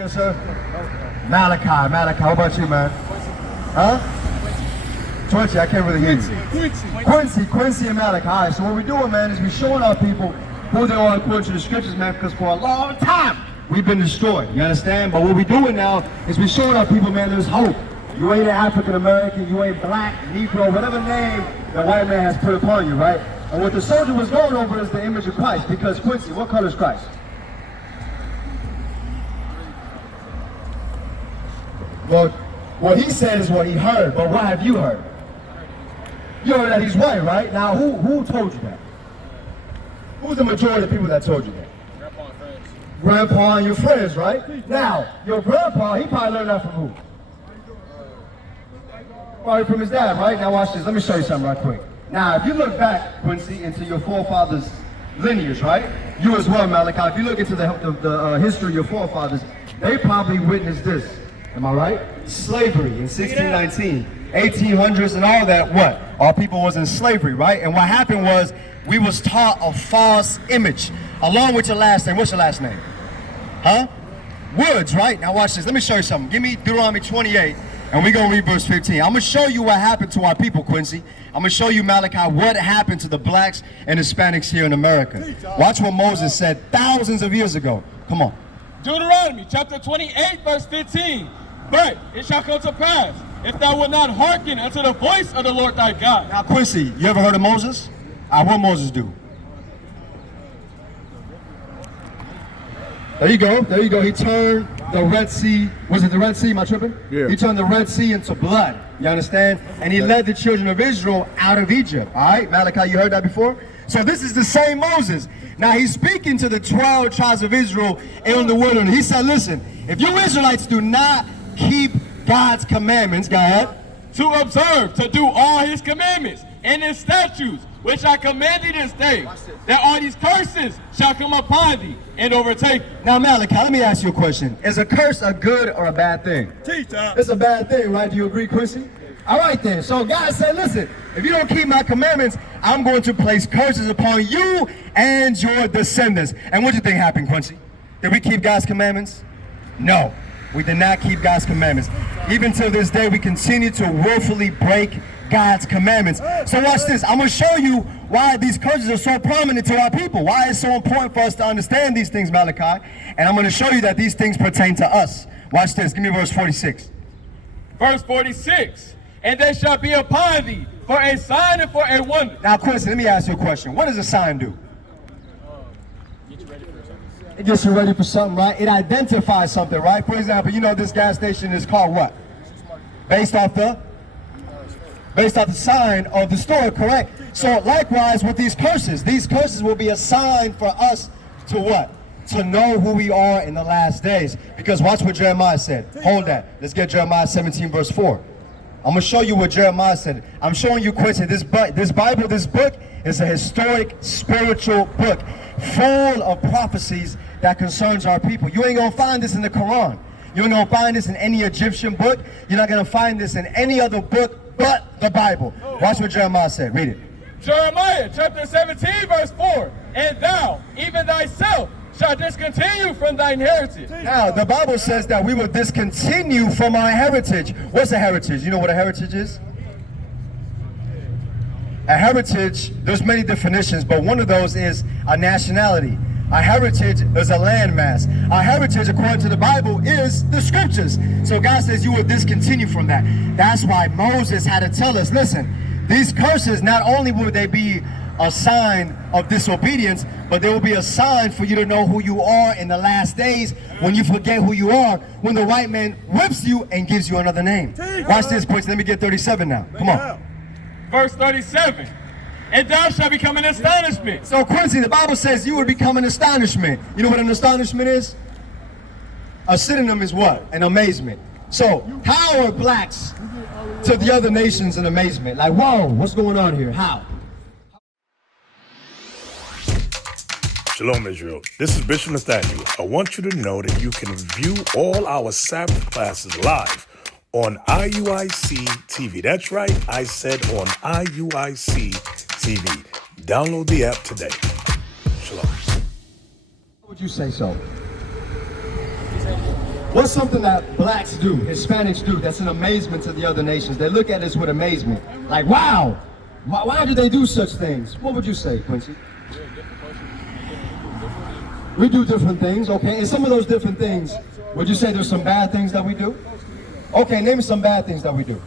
Yes, sir. Malachi. How about you, man? Huh? Quincy, I can't really hear you. Quincy and Malachi. All right, so what we're doing, man, is we're showing our people who they are according to the scriptures, man, because for a long time, we've been destroyed, you understand? But what we're doing now is we're showing our people, man, there's hope. You ain't an African American, you ain't black, Negro, whatever name the white man has put upon you, right? And what the soldier was going over is the image of Christ, because Quincy, what color is Christ? Well, what he said is what he heard, but what have you heard? You heard that he's white, right? Now, who told you that? Who's the majority of people that told you that? Grandpa and friends. Grandpa and your friends, right? Now, your grandpa, he probably learned that from who? Probably from his dad, right? Now watch this. Let me show you something right quick. Now, if you look back, Quincy, into your forefathers' lineage, right? You as well, Malachi. If you look into the history of your forefathers, they probably witnessed this. Am I right? Slavery in 1619, 1800s, and all that. What? Our people was in slavery, right? And what happened was we was taught a false image, along with your last name. What's your last name? Huh? Woods, right? Now watch this. Let me show you something. Give me Deuteronomy 28. And we're going to read verse 15. I'm going to show you what happened to our people, Quincy. I'm going to show you, Malachi, what happened to the blacks and Hispanics here in America. Watch what Moses said thousands of years ago. Come on. Deuteronomy chapter 28, verse 15. But it shall come to pass, if thou wilt not hearken unto the voice of the Lord thy God. Now, Quincy, you ever heard of Moses? What Moses do? There you go. He turned the Red Sea. Was it the Red Sea? Am I tripping? Yeah. He turned the Red Sea into blood. You understand? And he led the children of Israel out of Egypt. All right, Malachi, you heard that before? So this is the same Moses. Now he's speaking to the 12 tribes of Israel in the wilderness. He said, listen, if you Israelites do not keep God's commandments, go ahead, to observe, to do all his commandments and his statutes, which I command thee this day, that all these curses shall come upon thee and overtake thee. Now, Malachi, let me ask you a question. Is a curse a good or a bad thing? It's a bad thing, right? Do you agree, Quincy? All right, then. So God said, listen, if you don't keep my commandments, I'm going to place curses upon you and your descendants. And what do you think happened, Quincy? Did we keep God's commandments? No, we did not keep God's commandments. Even till this day, we continue to willfully break God's commandments. So watch this. I'm going to show you why these curses are so prominent to our people. Why it's so important for us to understand these things, Malachi. And I'm going to show you that these things pertain to us. Watch this. Give me verse 46. Verse 46. And they shall be upon thee for a sign and for a wonder. Now, Quincy, let me ask you a question. What does a sign do? Get you ready for something. It gets you ready for something, right? It identifies something, right? For example, you know this gas station is called what? Based off the sign of the store, correct? So likewise with these curses will be a sign for us to what? To know who we are in the last days. Because watch what Jeremiah said. Hold that. Let's get Jeremiah 17 verse 4. I'm going to show you what Jeremiah said. I'm showing you, Quincy, this Bible, this book is a historic, spiritual book full of prophecies that concerns our people. You ain't going to find this in the Quran. You ain't going to find this in any Egyptian book. You're not going to find this in any other book but the Bible. Watch what Jeremiah said. Read it. Jeremiah chapter 17 verse 4. And thou, even thyself, shall discontinue from thine heritage. Now, the Bible says that we will discontinue from our heritage. What's a heritage? You know what a heritage is? A heritage, there's many definitions, but one of those is a nationality. A heritage is a landmass. A heritage, according to the Bible, is the scriptures. So God says you will discontinue from that. That's why Moses had to tell us, listen, these curses, not only will they be a sign of disobedience, but there will be a sign for you to know who you are in the last days when you forget who you are, when the white man whips you and gives you another name. Watch this, Quincy. Let me get 37 now. Come on. Verse 37. And thou shalt become an astonishment. So, Quincy, the Bible says you would become an astonishment. You know what an astonishment is? A synonym is what? An amazement. So, how are blacks to the other nations in amazement? Like, whoa, what's going on here? How? Shalom, Israel. This is Bishop Nathaniel. I want you to know that you can view all our Sabbath classes live on IUIC TV. That's right, I said on IUIC TV. Download the app today. Shalom. Would you say so? What's something that blacks do, Hispanics do, that's an amazement to the other nations? They look at us with amazement. Like, wow, why do they do such things? What would you say, Quincy? We do different things, okay? And some of those different things, would you say there's some bad things that we do? Okay, name some bad things that we do.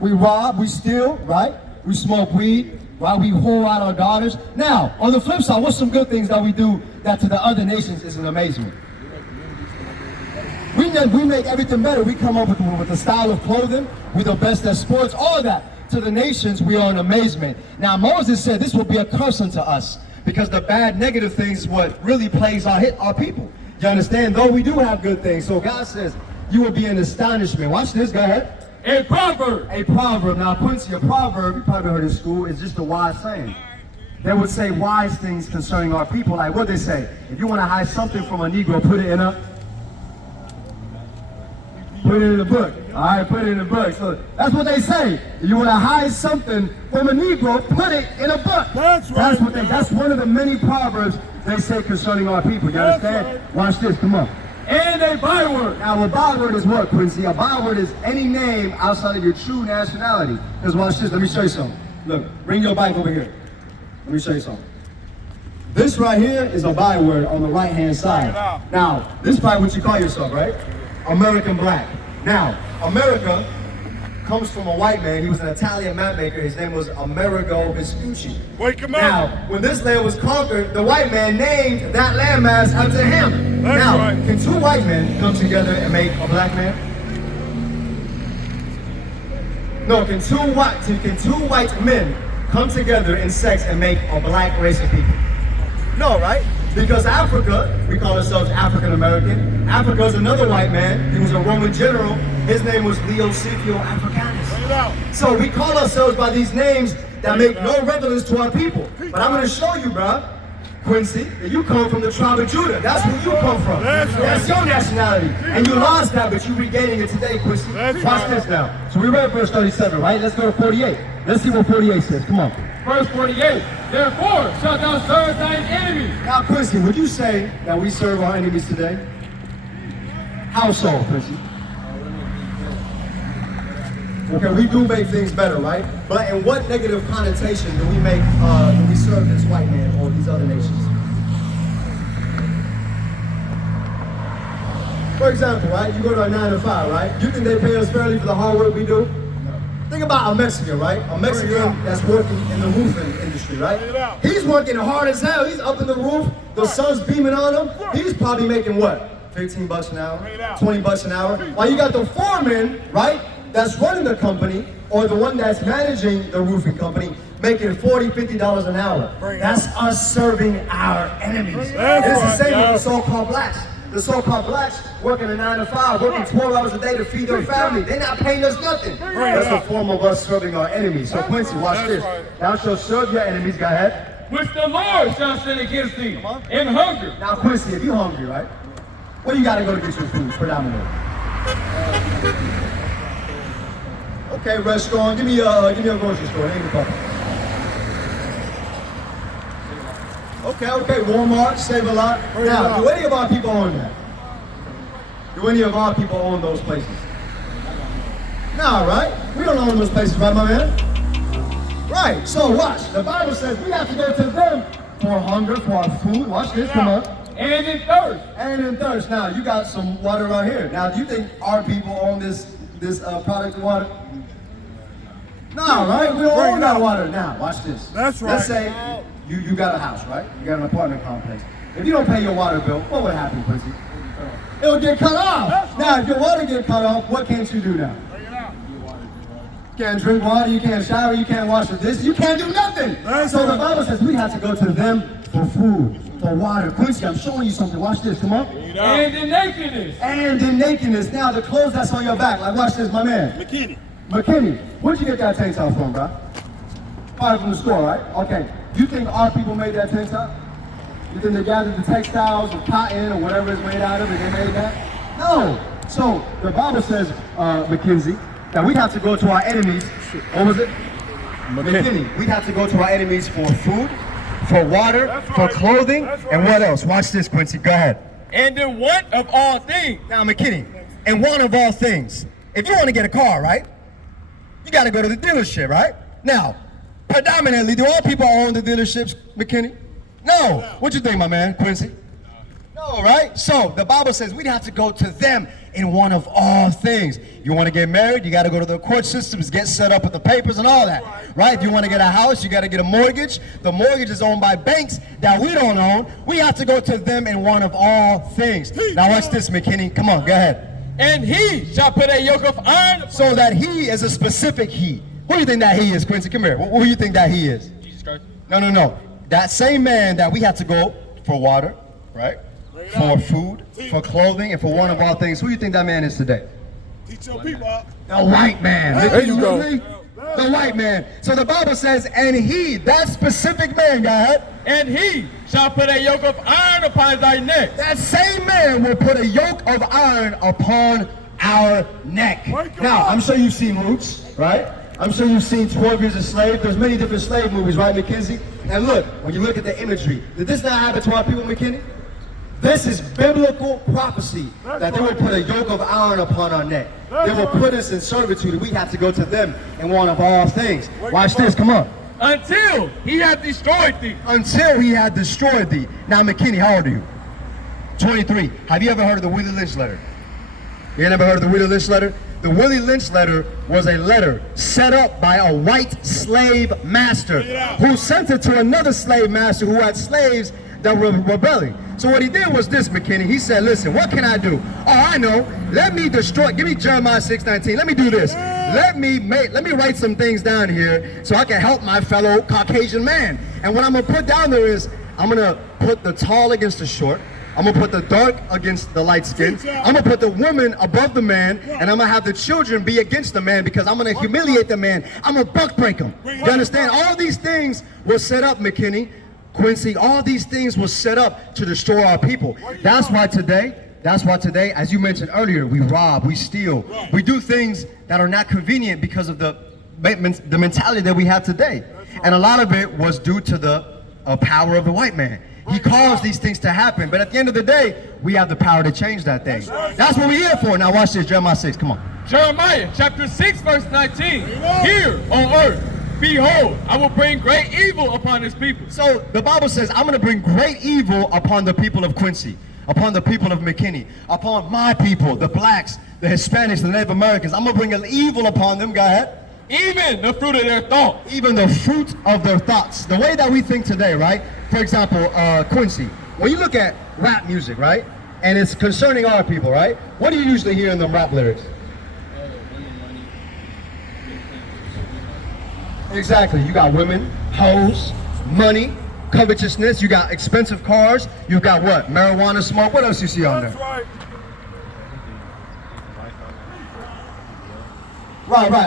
We rob, we steal, right? We smoke weed, right? We whore out our daughters. Now, on the flip side, what's some good things that we do that to the other nations is an amazement? We make everything better. We come up with a style of clothing. We're the best at sports, all of that. To the nations, we are an amazement. Now, Moses said this will be a curse unto us because the bad, negative things is what really plagues our people. You understand? Though we do have good things. So God says, you will be in astonishment. Watch this, go ahead. A proverb. A proverb. Now, Quincy, a proverb, you probably heard in school, is just a wise saying. They would say wise things concerning our people. Like what they say, if you want to hide something from a Negro, put it in a book. All right, put it in a book. So that's what they say. If you want to hide something from a Negro, put it in a book. That's right. That's one of the many proverbs they say concerning our people. You understand? Right. Watch this. Come on. And a byword. Now, a byword is what, Quincy? A byword is any name outside of your true nationality. Because watch this. Let me show you something. Look, bring your bike over here. Let me show you something. This right here is a byword on the right-hand side. Now, this is probably what you call yourself, right? American black. Now, America comes from a white man. He was an Italian map maker. His name was Amerigo Vespucci. Wake him Now, up. when this land was conquered, the white man named that landmass after him. That's now, right. can two white men come together and make a black man? No, can two white men come together in sex and make a black race of people? No, right? Because Africa, we call ourselves African American. Africa is another white man. He was a Roman general. His name was Leo Scipio Africanus. So we call ourselves by these names that make no relevance to our people. But I'm going to show you, bro, Quincy, that you come from the tribe of Judah. That's where you come from. That's your nationality. And you lost that, but you're regaining it today, Quincy. Watch this now. So we read verse 37, right? Let's go to 48. Let's see what 48 says. Come on. Verse 48. Therefore shalt thou serve thine enemies. Now, Quincy, would you say that we serve our enemies today? How so, Quincy? Okay, we do make things better, right? But in what negative connotation do we make, do we serve this white man or these other nations? For example, right? You go to a 9 to 5, right? You think they pay us fairly for the hard work we do? No. Think about a Mexican, right? A Mexican that's working in the roofing industry, right? He's working hard as hell. He's up in the roof. The sun's beaming on him. He's probably making what? 15 bucks an hour? 20 bucks an hour? While you got the foreman, right? That's running the company, or the one that's managing the roofing company, making $40, $50 an hour. That's us serving our enemies. It's the same with the so-called blacks. The so-called blacks working a 9 to 5, working 12 hours a day to feed their family. They're not paying us nothing. That's a form of us serving our enemies. So Quincy, watch this. Thou shalt serve your enemies. Go ahead. Which the Lord shall send against thee in hunger. Now Quincy, if you're hungry, right? Where you gotta go to get your food, predominantly? Okay, restaurant. Give me a grocery store. Name the company. Okay, Walmart, Save a Lot. Now, do any of our people own that? Do any of our people own those places? No, right? We don't own those places, right, my man? Right, so watch. The Bible says we have to go to them for hunger, for our food. Watch this, come on. And in thirst. And in thirst. Now, you got some water right here. Now, do you think our people own this product of water? No, right? We don't own that water. Now, watch this. That's right. Let's say you got a house, right? You got an apartment complex. If you don't pay your water bill, what would happen, Quincy? It'll get cut off. Now, if your water get cut off, what can't you do now? You can't drink water, you can't shower, you can't wash the dishes, you can't do nothing. So the Bible says we have to go to them for food, for water. Quincy, I'm showing you something. Watch this, come on. And in nakedness. And in nakedness. Now, the clothes that's on your back, like watch this, my man. McKinney, where'd you get that tank top from, bro? Probably from the store, right? Okay. You think our people made that tank top? You think they gathered the textiles or cotton or whatever it's made out of and they made that? No. So the Bible says, Mackenzie, that we'd have to go to our enemies. What was it? McKinney. We'd have to go to our enemies for food, for water, for clothing, and what else? Watch this, Quincy. Go ahead. And in want of all things. Now, McKinney, in one of all things, if you want to get a car, right, you got to go to the dealership, right? Now, predominantly, do all people own the dealerships, McKinney? No. What you think, my man, Quincy? No, right? So the Bible says we'd have to go to them in one of all things. You want to get married, you got to go to the court systems, get set up with the papers and all that, right? If you want to get a house, you got to get a mortgage. The mortgage is owned by banks that we don't own. We have to go to them in one of all things. Now watch this, McKinney. Come on, go ahead. And he shall put a yoke of iron. So that he is a specific he. Who do you think that he is, Quincy? Come here. Who do you think that he is? Jesus Christ. No. That same man that we have to go for water, right? For food, for clothing, and for one of all things. Who do you think that man is today? Teach your people up. The white man. There you go. The white man. So the Bible says, and he, that specific man, God, And he shall put a yoke of iron upon thy neck. that same man will put a yoke of iron upon our neck. Now, I'm sure you've seen Roots, right? I'm sure you've seen 12 Years a Slave. There's many different slave movies, right, McKenzie? And look, when you look at the imagery, did this not happen to our people, McKinney? This is biblical prophecy that they will put a yoke of iron upon our neck. They will put us in servitude, and we have to go to them in one of all things. Watch this, come on. Until he hath destroyed thee. Until he had destroyed thee. Now, McKinney, how old are you? 23. Have you ever heard of the Willie Lynch letter? You never heard of the Willie Lynch letter? The Willie Lynch letter was a letter set up by a white slave master who sent it to another slave master who had slaves that were rebelling. So what he did was this, McKinney. He said, listen, what can I do? Oh, I know. Let me destroy. Give me Jeremiah 6:19. Let me do this. Let me write some things down here so I can help my fellow Caucasian man. And what I'm going to put down there is I'm going to put the tall against the short. I'm going to put the dark against the light skin. I'm going to put the woman above the man, and I'm going to have the children be against the man because I'm going to humiliate the man. I'm going to buck break him. You understand? All these things were set up, McKinney, Quincy, all these things were set up to destroy our people. That's why today, as you mentioned earlier, we rob, we steal, we do things that are not convenient because of the mentality that we have today. And a lot of it was due to the power of the white man. He caused these things to happen, but at the end of the day, we have the power to change that thing. That's what we're here for. Now watch this, Jeremiah 6, come on. Jeremiah chapter 6 verse 19. Here on earth, behold, I will bring great evil upon his people. So the Bible says, I'm going to bring great evil upon the people of Quincy, upon the people of McKinney, upon my people, the blacks, the Hispanics, the Native Americans. I'm going to bring an evil upon them, go ahead. Even the fruit of their thought. Even the fruit of their thoughts. The way that we think today, right? For example, Quincy, when you look at rap music, right? And it's concerning our people, right? What do you usually hear in the rap lyrics? Exactly. You got women, hoes, money, covetousness. You got expensive cars. You got what? Marijuana smoke. What else you see on there? Right.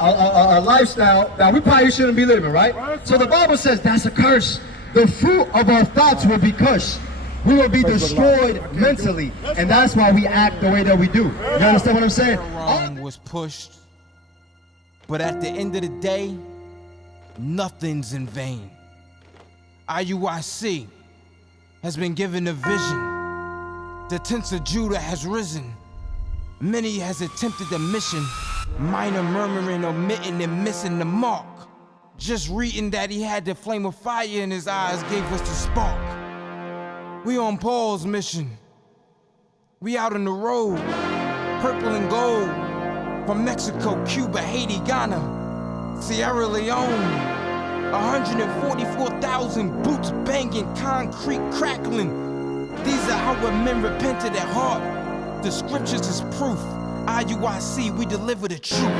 A lifestyle that we probably shouldn't be living, right? So the Bible says that's a curse. The fruit of our thoughts will be cursed. We will be destroyed mentally, and that's why we act the way that we do. You understand what I'm saying? Wrong was pushed, but at the end of the day, nothing's in vain. IUIC has been given a vision. The tents of Judah has risen. Many has attempted the mission. Minor murmuring, omitting, and missing the mark. Just reading that he had the flame of fire in his eyes gave us the spark. We on Paul's mission. We out on the road, purple and gold. From Mexico, Cuba, Haiti, Ghana, Sierra Leone. 144,000 boots banging, concrete crackling. These are how men repented at heart. The scriptures is proof. IUIC, we deliver the truth.